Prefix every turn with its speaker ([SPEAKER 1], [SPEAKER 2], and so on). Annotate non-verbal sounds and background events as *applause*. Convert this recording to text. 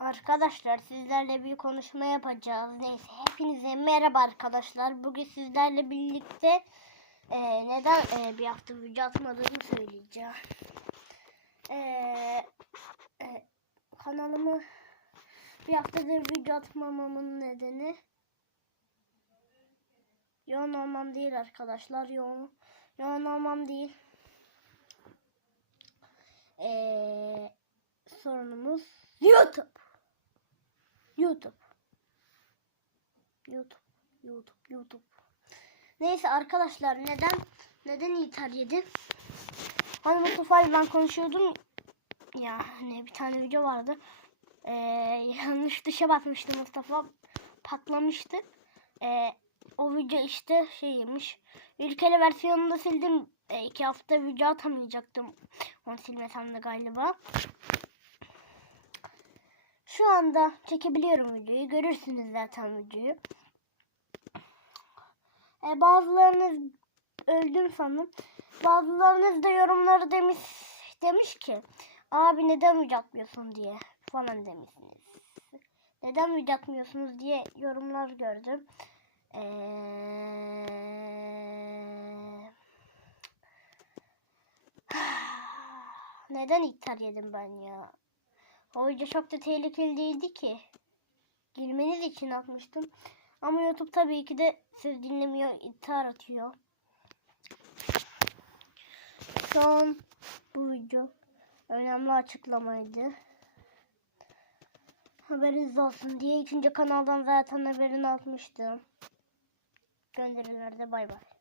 [SPEAKER 1] Arkadaşlar sizlerle bir konuşma yapacağız. Neyse hepinize merhaba arkadaşlar. Bugün sizlerle birlikte e, neden e, bir hafta video atmadığımı söyleyeceğim. E, e, kanalımı bir haftadır video atmamamın nedeni yoğun olmam değil arkadaşlar. Yoğun, yoğun olmam değil. Eee sorunumuz YouTube. YouTube. YouTube. YouTube. YouTube. Neyse arkadaşlar neden neden ithal yedi? Hani Mustafa ile ben konuşuyordum ya hani bir tane video vardı. Ee, *laughs* yanlış dışa batmıştı Mustafa. Patlamıştı. Ee, o video işte şeymiş. Ülkeli versiyonunu da sildim. Ee, iki hafta video atamayacaktım. Onu silmesem de galiba. Şu anda çekebiliyorum videoyu. Görürsünüz zaten videoyu. E, bazılarınız öldüm sandım. Bazılarınız da yorumları demiş demiş ki abi neden video diye falan demişsiniz. Neden video diye yorumlar gördüm. Eee... *sighs* Neden iptal yedim ben ya? Video çok da tehlikeli değildi ki. Gülmeniz için atmıştım. Ama YouTube tabii ki de siz dinlemiyor, ithal atıyor. Son bu video önemli açıklamaydı. Haberiniz olsun diye ikinci kanaldan zaten haberini atmıştım. Gönderilerde bay bay.